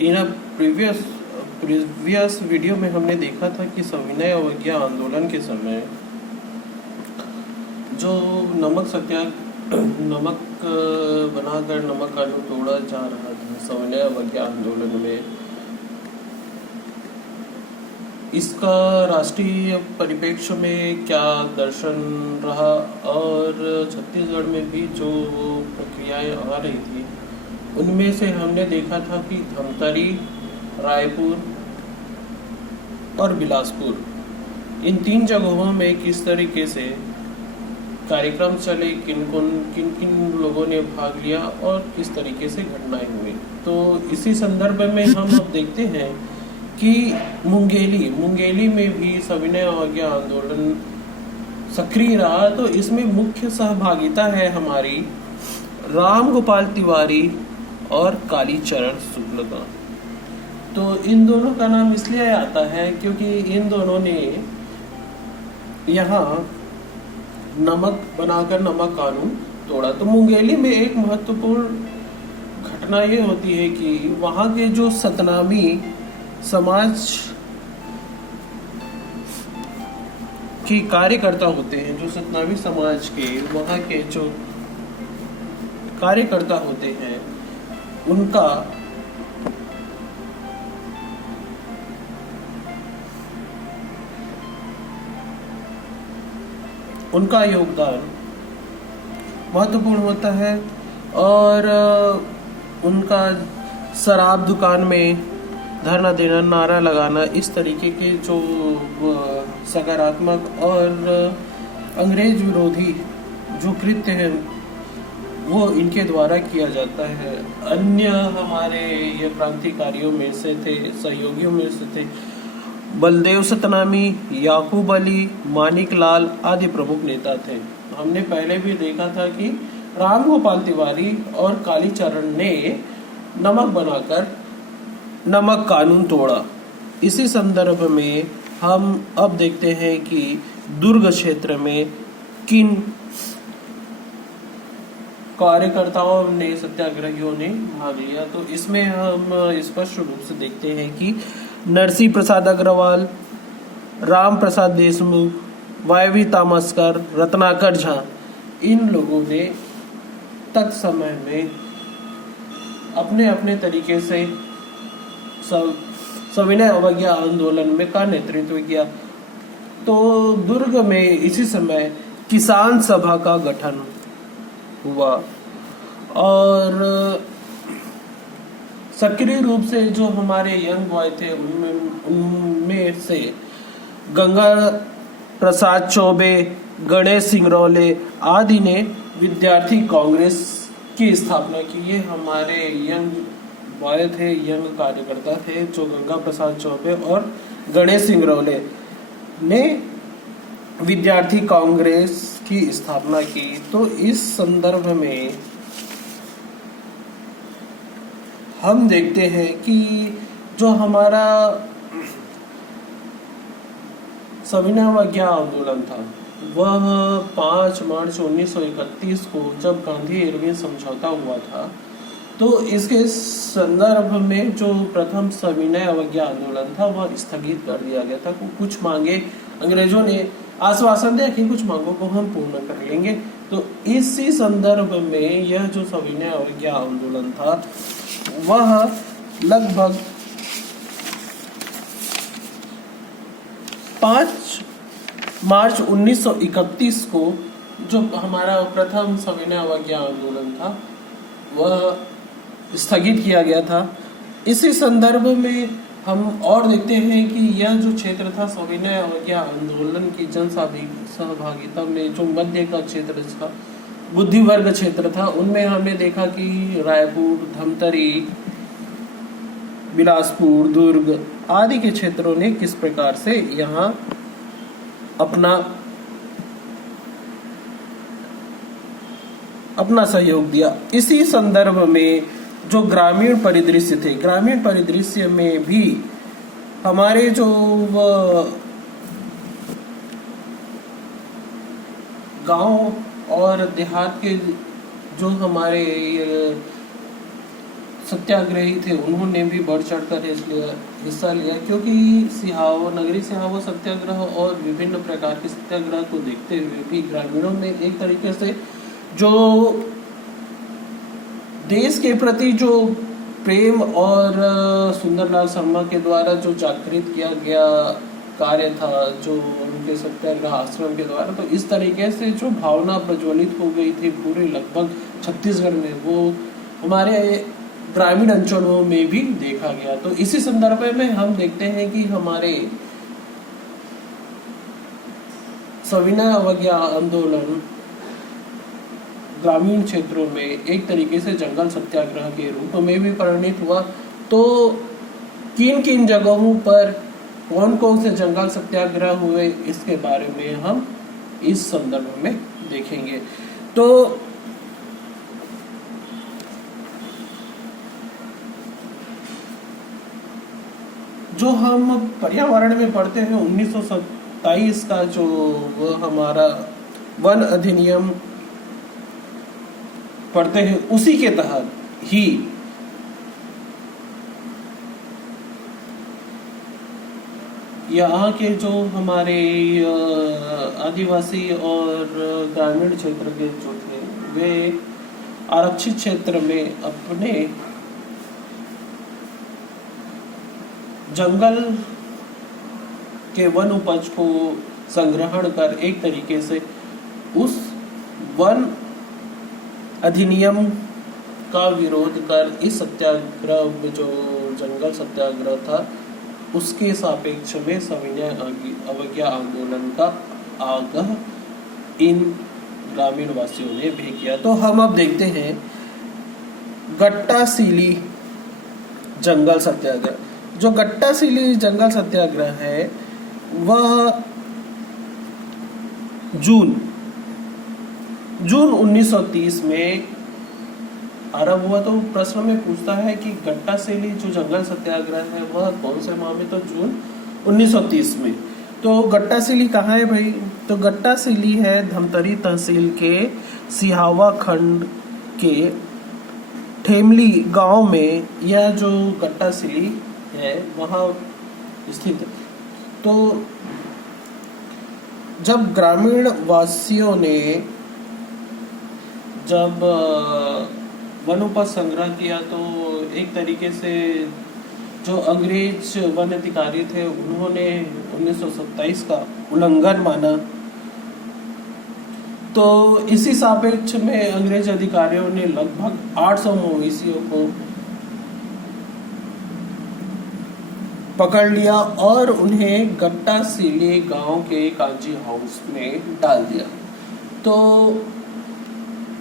In previous video में हमने देखा था कि सविनय अवज्ञा आंदोलन के समय जो नमक बनाकर नमक कानून तोड़ा जा रहा था सविनय अवज्ञा आंदोलन में, इसका राष्ट्रीय परिप्रेक्ष्य में क्या दर्शन रहा और छत्तीसगढ़ में भी जो प्रक्रियाएं आ रही थी उनमें से हमने देखा था कि धमतरी, रायपुर और बिलासपुर, इन 3 जगहों में किस तरीके से कार्यक्रम चले, किन किन लोगों ने भाग लिया और किस तरीके से घटनाएं हुई। तो इसी संदर्भ में हम अब देखते हैं कि मुंगेली में भी सविनय अवज्ञा आंदोलन सक्रिय रहा। तो इसमें मुख्य सहभागिता है हमारी राम गोपाल तिवारी और कालीचरण शुक्ल का। तो इन दोनों का नाम इसलिए आता है क्योंकि इन दोनों ने यहाँ नमक बनाकर नमक कानून तोड़ा। तो मुंगेली में एक महत्वपूर्ण घटना ये होती है कि वहाँ के जो सतनामी समाज के कार्यकर्ता होते हैं, जो सतनामी समाज के वहाँ के जो कार्यकर्ता होते हैं, उनका योगदान महत्वपूर्ण होता है। और उनका शराब दुकान में धरना देना, नारा लगाना, इस तरीके के जो सकारात्मक और अंग्रेज विरोधी जो कृत्य हैं वो इनके द्वारा किया जाता है। अन्य हमारे ये क्रांतिकारियों में से थे, सहयोगियों में से थे बलदेव सतनामी, याकूब अली, मानिक लाल आदि प्रमुख नेता थे। हमने पहले भी देखा था कि राम गोपाल तिवारी और कालीचरण ने नमक बनाकर नमक कानून तोड़ा। इसी संदर्भ में हम अब देखते हैं कि दुर्ग क्षेत्र में किन कार्यकर्ताओं ने, सत्याग्रहियों ने भाग लिया। तो इसमें हम स्पष्ट रूप से देखते हैं कि नरसिंह प्रसाद अग्रवाल, राम प्रसाद देशमुख, वायवी तामस्कर, रत्नाकर झा, इन लोगों ने तत्समय में अपने अपने तरीके से सविनय अवज्ञा आंदोलन में का नेतृत्व किया। तो दुर्ग में इसी समय किसान सभा का गठन हुआ और सक्रिय रूप से जो हमारे यंग बॉय थे उनमें से गंगा प्रसाद चौबे, गणेश सिंगरौले आदि ने विद्यार्थी कांग्रेस की स्थापना की। ये हमारे यंग बॉय थे, यंग कार्यकर्ता थे जो गंगा प्रसाद चौबे और गणेश सिंगरौले ने विद्यार्थी कांग्रेस की स्थापना की। तो इस संदर्भ में हम देखते हैं कि जो हमारा सविनय अवज्ञा आंदोलन था वह 5 मार्च 1931 को जब गांधी इरविन समझौता हुआ था, तो इसके संदर्भ में जो प्रथम सविनय अवज्ञा आंदोलन था वह स्थगित कर दिया गया था। कुछ मांगे अंग्रेजों ने आश्वासन दिया कि कुछ मांगों को हम पूर्ण कर लेंगे। तो इसी संदर्भ में यह जो सविनय अवज्ञा आंदोलन था वह लगभग 5 मार्च 1931 को जो हमारा प्रथम सविनय अवज्ञा आंदोलन था वह स्थगित किया गया था। इसी संदर्भ में हम और देखते हैं कि यह जो क्षेत्र था सविनय अवज्ञा आंदोलन की जन सहभागिता में जो मध्य का क्षेत्र था, बुद्धि वर्ग क्षेत्र था, उनमें हमने देखा कि रायपुर, धमतरी, बिलासपुर, दुर्ग आदि के क्षेत्रों ने किस प्रकार से यहाँ अपना सहयोग दिया। इसी संदर्भ में जो ग्रामीण परिदृश्य थे, ग्रामीण परिदृश्य में भी हमारे जो गांव और देहात के जो हमारे सत्याग्रही थे उन्होंने भी बढ़ चढ़कर हिस्सा लिया, क्योंकि नगरी सिहावो सत्याग्रह और विभिन्न प्रकार के सत्याग्रह को देखते हुए भी ग्रामीणों में एक तरीके से जो देश के प्रति जो प्रेम और सुंदरलाल शर्मा के द्वारा जो जागृत किया गया कार्य था, जो उनके सत्याग्रह आश्रम के द्वारा, तो इस तरीके से जो भावना प्रज्वलित हो गई थी पूरे लगभग छत्तीसगढ़ में, वो हमारे ग्रामीण अंचलों में भी देखा गया। तो इसी संदर्भ में हम देखते हैं कि हमारे सविनय अवज्ञा आंदोलन ग्रामीण क्षेत्रों में एक तरीके से जंगल सत्याग्रह के रूप में भी परिणित हुआ। तो किन किन जगहों पर कौन कौन से जंगल सत्याग्रह हुए, इसके बारे में हम इस संदर्भ में देखेंगे। तो जो हम पर्यावरण में पढ़ते हैं 1927 का जो वो हमारा वन अधिनियम पढ़ते हैं, उसी के तहत ही यहाँ के जो हमारे आदिवासी और ग्रामीण क्षेत्र के जो थे, वे आरक्षित क्षेत्र में अपने जंगल के वन उपज को संग्रहण कर एक तरीके से उस वन अधिनियम का विरोध कर इस सत्याग्रह में जो जंगल सत्याग्रह था उसके सापेक्ष में सविनय अवज्ञा आंदोलन का आगाह इन ग्रामीण वासियों ने भी किया। तो हम अब देखते हैं गट्टासीली जंगल सत्याग्रह। जो गट्टासीली जंगल सत्याग्रह है वह जून 1930 में आरंभ हुआ। तो प्रश्न में पूछता है कि गट्टासीली जो जंगल सत्याग्रह है वह कौन से माह में, तो जून 1930 में। तो गट्टासीली कहाँ है भाई, तो गट्टासीली है धमतरी तहसील के सिहावा खंड के ठेमली गांव में। यह जो गट्टासीली है वहाँ स्थित है। तो जब ग्रामीण वासियों ने जब वन उपज संग्रह किया तो एक तरीके से जो अंग्रेज वन अधिकारी थे उन्होंने 1927 का उल्लंघन माना। तो इसी सापेक्ष में अंग्रेज अधिकारियों ने लगभग 800 मवेशियों को पकड़ लिया और उन्हें गट्टासीली गांव के कांजी हाउस में डाल दिया। तो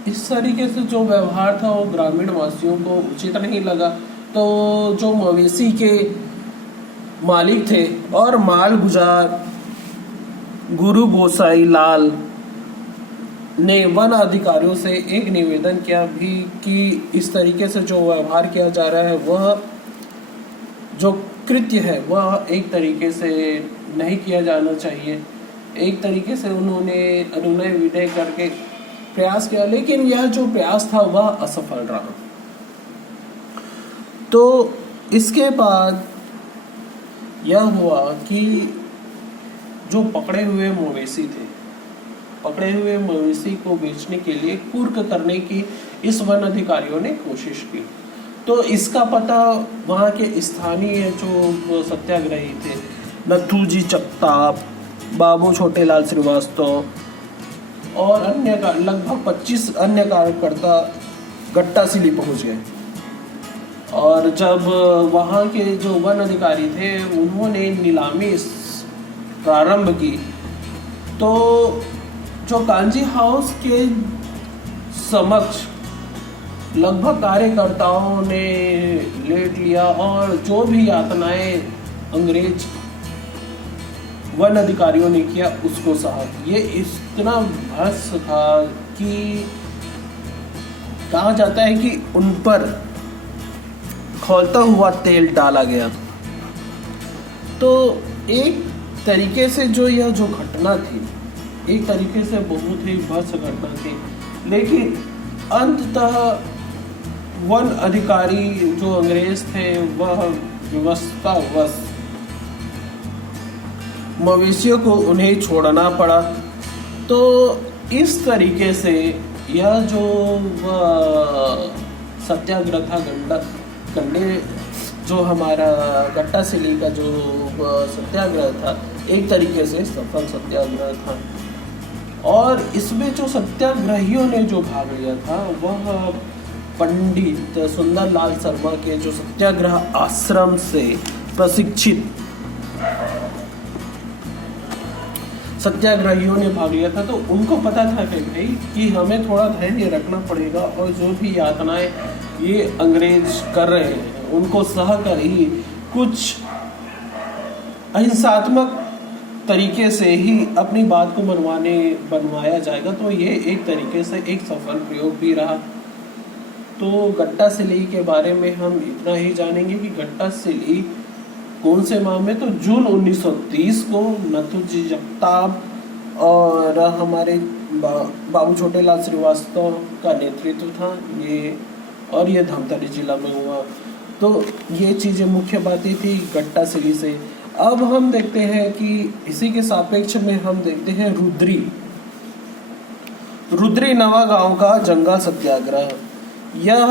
इस तरीके से जो व्यवहार था वो ग्रामीण वासियों को उचित नहीं लगा। तो जो मवेशी के मालिक थे और माल गुजार गुरु गोसाई लाल ने वन अधिकारियों से एक निवेदन किया भी कि इस तरीके से जो व्यवहार किया जा रहा है, वह जो कृत्य है वह एक तरीके से नहीं किया जाना चाहिए। एक तरीके से उन्होंने अनुनय विनय करके प्रयास किया, लेकिन यह जो प्रयास था वह असफल रहा। तो इसके बाद यह हुआ कि जो पकड़े हुए मवेशी को बेचने के लिए कुर्क करने की इस वन अधिकारियों ने कोशिश की। तो इसका पता वहाँ के स्थानीय जो सत्याग्रही थे, नथुजी जगताप, बाबू छोटेलाल श्रीवास्तव और अन्य लगभग 25 अन्य कार्यकर्ता गट्टासीली पहुंच गए। और जब वहाँ के जो वन अधिकारी थे उन्होंने नीलामी प्रारंभ की, तो जो कांजी हाउस के समक्ष लगभग कार्यकर्ताओं ने लेट लिया और जो भी यातनाएं अंग्रेज वन अधिकारियों ने किया उसको सहा। ये इतना भ्रष्ट था कि कहा जाता है कि उन पर खौलता हुआ तेल डाला गया। तो एक तरीके से यह जो घटना थी, एक तरीके से बहुत ही भ्रष्ट घटना थी, लेकिन अंततः वन अधिकारी जो अंग्रेज थे वह व्यवस्थावश मवेशियों को उन्हें छोड़ना पड़ा। तो इस तरीके से यह जो सत्याग्रह था गंडे जो हमारा गट्टासिली का जो सत्याग्रह था एक तरीके से सफल सत्याग्रह था। और इसमें जो सत्याग्रहियों ने जो भाग लिया था वह पंडित सुंदरलाल शर्मा के जो सत्याग्रह आश्रम से प्रशिक्षित सत्याग्रहियों ने भाग लिया था। तो उनको पता था कि भाई कि हमें थोड़ा धैर्य रखना पड़ेगा और जो भी यातनाएं ये अंग्रेज कर रहे हैं उनको सह कर ही कुछ अहिंसात्मक तरीके से ही अपनी बात को बनवाया जाएगा। तो ये एक तरीके से एक सफल प्रयोग भी रहा। तो गट्टासिली के बारे में हम इतना ही जानेंगे कि गट्टासिली कौन से माह में, तो जून 1930 को नथुजी जगताप और हमारे बाबू छोटेलाल श्रीवास्तव का नेतृत्व था ये धमतरी जिला में हुआ। तो ये चीज़ें मुख्य बातें थी गट्टासिली से। अब हम देखते हैं कि इसी के सापेक्ष में हम देखते हैं रुद्री नवागांव का जंगल सत्याग्रह। यह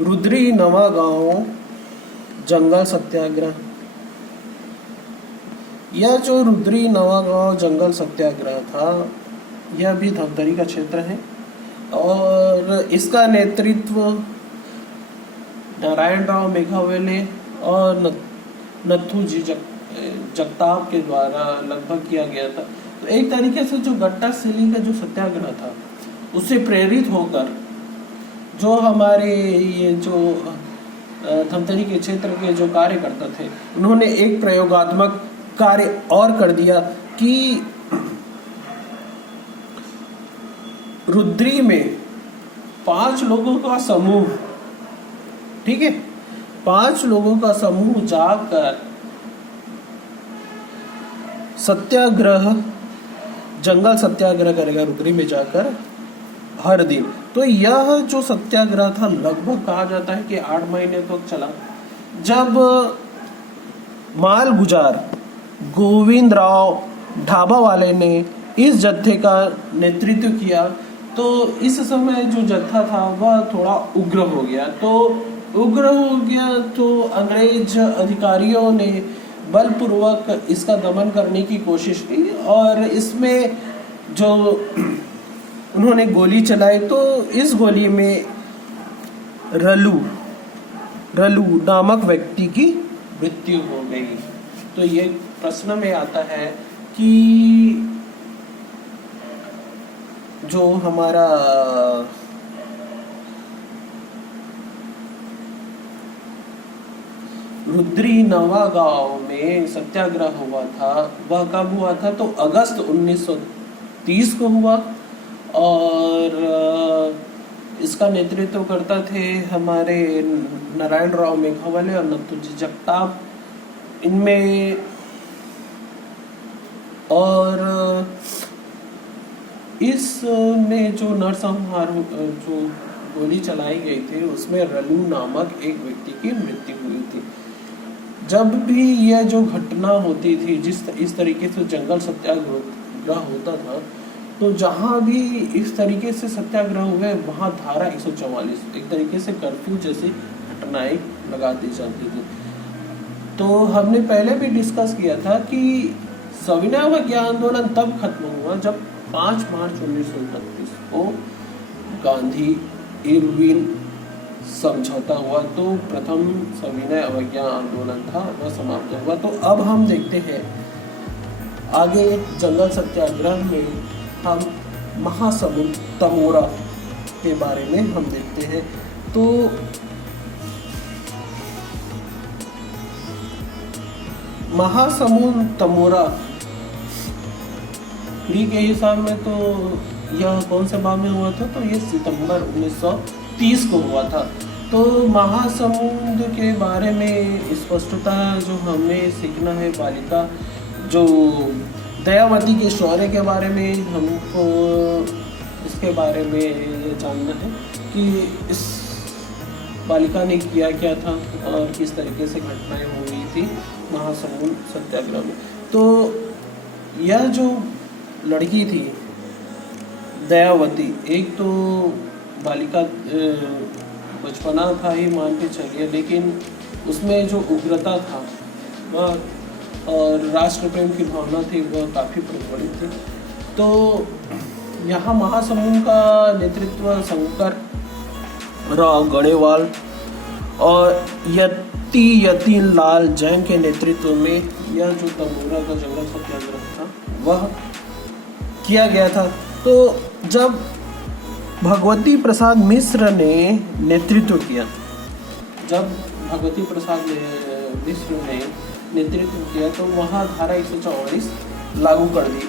रुद्री नवागांव जंगल सत्याग्रह, यह जो रुद्री नवागांव जंगल सत्याग्रह था यह भी धमतरी का क्षेत्र है और इसका नेतृत्व नारायणराव मेघावले और नथुजी जगताप के द्वारा लगभग किया गया था। तो एक तरीके से जो गट्टासिली का जो सत्याग्रह था उससे प्रेरित होकर जो हमारे ये जो धमतरी के क्षेत्र के जो कार्यकर्ता थे उन्होंने एक प्रयोगात्मक कार्य और कर दिया कि रुद्री में 5 लोगों का समूह, ठीक है, 5 लोगों का समूह जाकर सत्याग्रह जंगल सत्याग्रह करेगा रुद्री में जाकर हर दिन। तो यह जो सत्याग्रह था लगभग कहा जाता है कि 8 महीने तक चला। जब माल गुजार गोविंद राव ढाबा वाले ने इस जत्थे का नेतृत्व किया तो इस समय जो जत्था था वह थोड़ा उग्र हो गया। तो अंग्रेज अधिकारियों ने बलपूर्वक इसका दमन करने की कोशिश की और इसमें जो उन्होंने गोली चलाई तो इस गोली में रलू नामक व्यक्ति की मृत्यु हो गई। तो ये प्रश्न में आता है कि जो हमारा रुद्री नवागांव में सत्याग्रह हुआ था वह कब हुआ था, तो अगस्त 1930 को हुआ और इसका नेतृत्व करता थे हमारे नारायणराव मेघावले और नथुजी जगताप इनमें। और इसमें जो नरसंहार जो गोली चलाई गई थी उसमें रलू नामक एक व्यक्ति की मृत्यु हुई थी। जब भी यह जो घटना होती थी इस तरीके से जंगल सत्याग्रह होता था तो जहाँ भी इस तरीके से सत्याग्रह हुए वहाँ धारा 144 एक तरीके से कर्फ्यू जैसी घटनाएं लगा दी जाती थी। तो हमने पहले भी डिस्कस किया था कि सविनय अवज्ञा आंदोलन तब खत्म हुआ जब 5 मार्च 1929 को गांधी इरविन समझौता हुआ। तो प्रथम सविनय अवज्ञा आंदोलन था वह समाप्त हुआ। तो अब हम देखते हैं आगे जंगल सत्याग्रह में हम महासमुंद तमोरा के बारे में हम देखते हैं। तो महासमुंद तमोरा के हिसाब में तो यह कौन से माह में हुआ था, तो ये सितंबर 1930 को हुआ था। तो महासमुंद के बारे में स्पष्टता जो हमें सीखना है बालिका जो दयावती के शौर्य के बारे में हमको के बारे में ये जानना है कि इस बालिका ने किया क्या था और किस तरीके से घटनाएं हुई थी महासमुंद सत्याग्रह में। तो यह जो लड़की थी दयावती, एक तो बालिका बचपना था ही मान के चलिए, लेकिन उसमें जो उग्रता था वह और राष्ट्र प्रेम की भावना थी वह काफ़ी प्रबलित थी। तो यहाँ महासमुंद का नेतृत्व शंकर राव गणेवाल और यतीन लाल जैन के नेतृत्व में यह जो तमोरा का जंगल सत्याग्रह था वह किया गया था। तो जब भगवती प्रसाद मिश्र ने नेतृत्व किया, तो वहाँ धारा 144 लागू कर दी।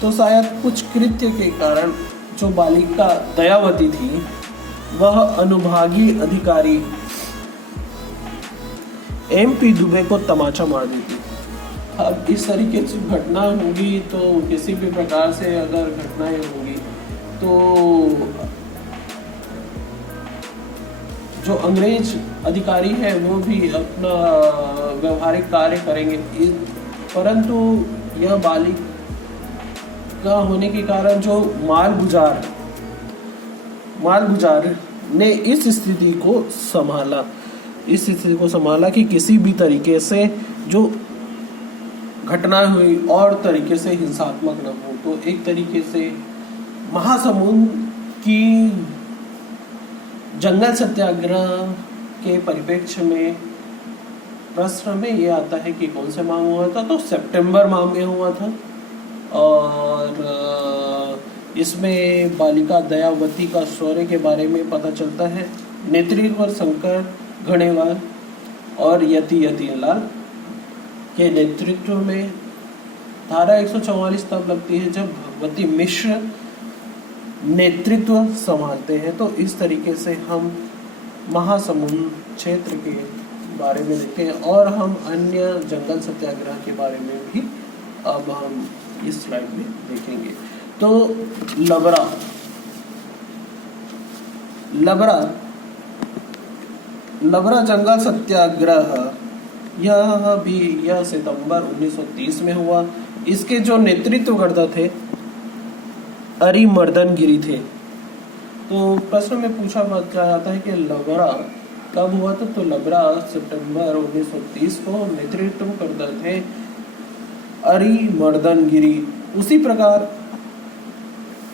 तो शायद कुछ कृत्य के कारण जो बालिका दयावती थी वह अनुभागी अधिकारी MP दुबे को तमाचा मार दी थी। अब इस तरीके से घटना होगी तो किसी भी प्रकार से अगर घटनाएं होंगी तो जो अंग्रेज अधिकारी है वो भी अपना व्यवहारिक कार्य करेंगे, परंतु यह बालिका होने के कारण जो माल गुजार ने इस स्थिति को संभाला कि किसी भी तरीके से जो घटना हुई और तरीके से हिंसात्मक न हो। तो एक तरीके से महासमुंद की जंगल सत्याग्रह के परिप्रेक्ष्य में प्रश्न में ये आता है कि कौन से माह में हुआ था, तो सितंबर माह में हुआ था। और इसमें बालिका दयावती का शौर्य के बारे में पता चलता है। नेतृत्व शंकर गणेवाल और यतीन लाल के नेतृत्व में। धारा 144 तब लगती है जब भगवती मिश्र नेतृत्व संभालते हैं। तो इस तरीके से हम महासमुंद क्षेत्र के बारे में देखते हैं और हम अन्य जंगल सत्याग्रह के बारे में भी अब हम इस स्लाइड में देखेंगे। तो लबरा जंगल सत्याग्रह यह सितंबर 1930 में हुआ। इसके जो नेतृत्वकर्ता थे अरिमर्दन गिरी थे। तो प्रश्न में पूछा जाता है कि लबरा कब हुआ था, तो लबरा सितंबर 1930 को नेतृत्व करते थे अरिमर्दन गिरी। उसी प्रकार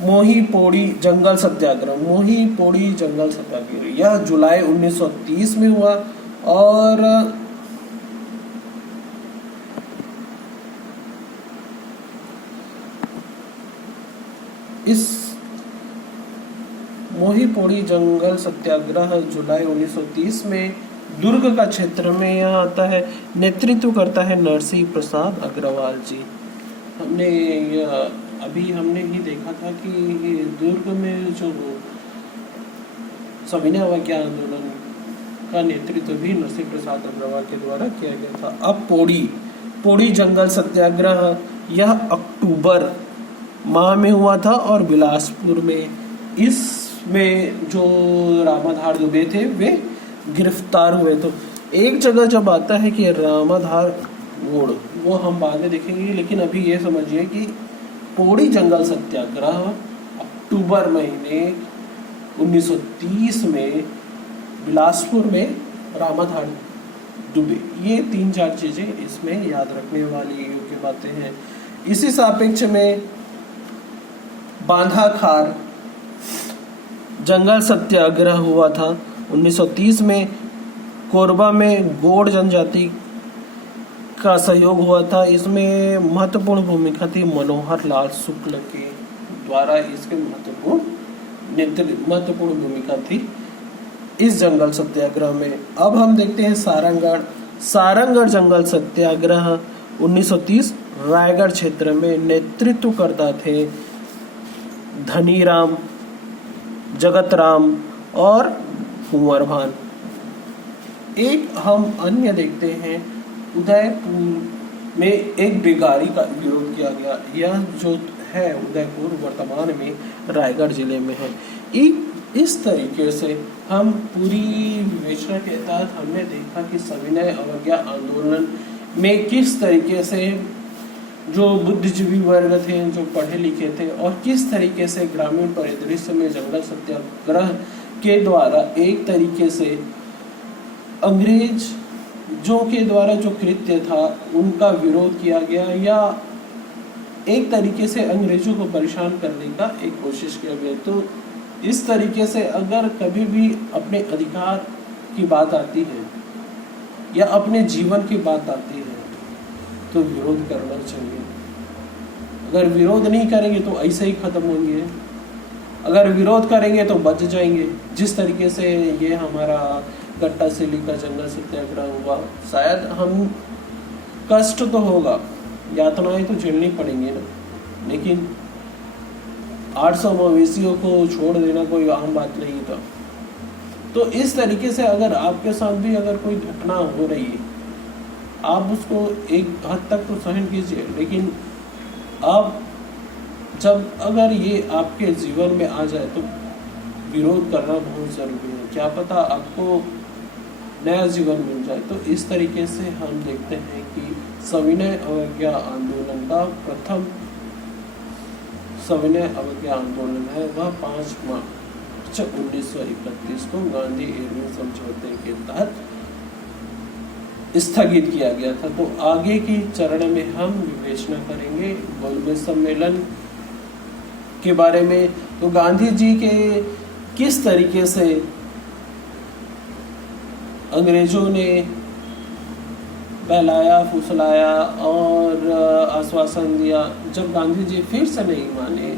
मोही पोड़ी जंगल सत्याग्रह यह जुलाई 1930 में हुआ। और इस मोही पोड़ी जंगल सत्याग्रह जुलाई 1930 में दुर्ग का क्षेत्र में यह आता है। नेतृत्व करता है नरसिंह प्रसाद अग्रवाल जी। हमने ही देखा था कि दुर्ग में जो सविनय अवज्ञा आंदोलन का नेतृत्व भी नरसिंह प्रसाद अग्रवाल के द्वारा किया गया था। अब पोड़ी जंगल सत्याग्रह यह अक्टूबर माह में हुआ था और बिलासपुर में। इसमें जो रामाधार दुबे थे वे गिरफ्तार हुए। तो एक जगह जब आता है कि रामाधार गोड़, वो हम बाद में देखेंगे, लेकिन अभी ये समझिए कि पोड़ी जंगल सत्याग्रह अक्टूबर महीने 1930 में बिलासपुर में रामाधार दुबे, ये 3-4 चीजें इसमें याद रखने वाली योग्य बातें हैं। इसी सापेक्ष में बांधाखार जंगल सत्याग्रह हुआ था 1930 में। कोरबा में गोंड जनजाति का सहयोग हुआ था। इसमें महत्वपूर्ण भूमिका थी मनोहर लाल शुक्ल के द्वारा। इसके महत्वपूर्ण भूमिका थी इस जंगल सत्याग्रह में। अब हम देखते हैं सारंगगढ़ जंगल सत्याग्रह 1930 रायगढ़ क्षेत्र में। नेतृत्व करता थे धनीराम, जगतराम और कुंवर भान। एक हम अन्य देखते हैं, उदयपुर में एक बेगारी का विरोध किया गया। यह जो है उदयपुर वर्तमान में रायगढ़ जिले में है। इस तरीके से हम पूरी विवेचना के तहत हमने देखा कि सविनय अवज्ञा आंदोलन में किस तरीके से जो बुद्धिजीवी वर्ग थे, जो पढ़े लिखे थे, और किस तरीके से ग्रामीण परिदृश्य में जंगल सत्याग्रह के द्वारा एक तरीके से अंग्रेज जो के द्वारा जो कृत्य था उनका विरोध किया गया, या एक तरीके से अंग्रेजों को परेशान करने का एक कोशिश किया गया। तो इस तरीके से अगर कभी भी अपने अधिकार की बात आती है या अपने जीवन की बात आती है तो विरोध करना चाहिए। अगर विरोध नहीं करेंगे तो ऐसे ही खत्म होंगे, अगर विरोध करेंगे तो बच जाएंगे। जिस तरीके से ये हमारा गट्टा सिली का जंगल सत्याग्रह हुआ, शायद हम कष्ट तो होगा, यातनाएं तो झेलनी पड़ेंगी ना, लेकिन 800 मवेशियों को छोड़ देना कोई आम बात नहीं था। तो इस तरीके से अगर आपके साथ भी अगर कोई घटना हो रही है, आप उसको एक हद तक तो सहन कीजिए, लेकिन आप जब अगर ये आपके जीवन में आ जाए तो विरोध करना बहुत जरूरी है। क्या पता आपको नया जीवन मिल जाए। तो इस तरीके से हम देखते हैं कि सविनय अवज्ञा आंदोलन का प्रथम सविनय अवज्ञा आंदोलन है वह 5 मार्च 1931 को गांधी इरविन समझौते के तहत स्थगित किया गया था। तो आगे की चरण में हम विवेचना करेंगे गोलमेज सम्मेलन के बारे में। तो गांधी जी के किस तरीके से अंग्रेजों ने बहलाया फुसलाया और आश्वासन दिया, जब गांधी जी फिर से नहीं माने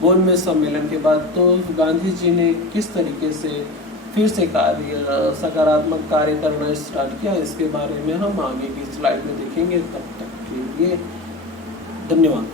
गोलमेज सम्मेलन के बाद, तो गांधी जी ने किस तरीके से फिर से सकारात्मक कार्य करना स्टार्ट किया, इसके बारे में हम आगे की स्लाइड में देखेंगे। तब तक के लिए धन्यवाद।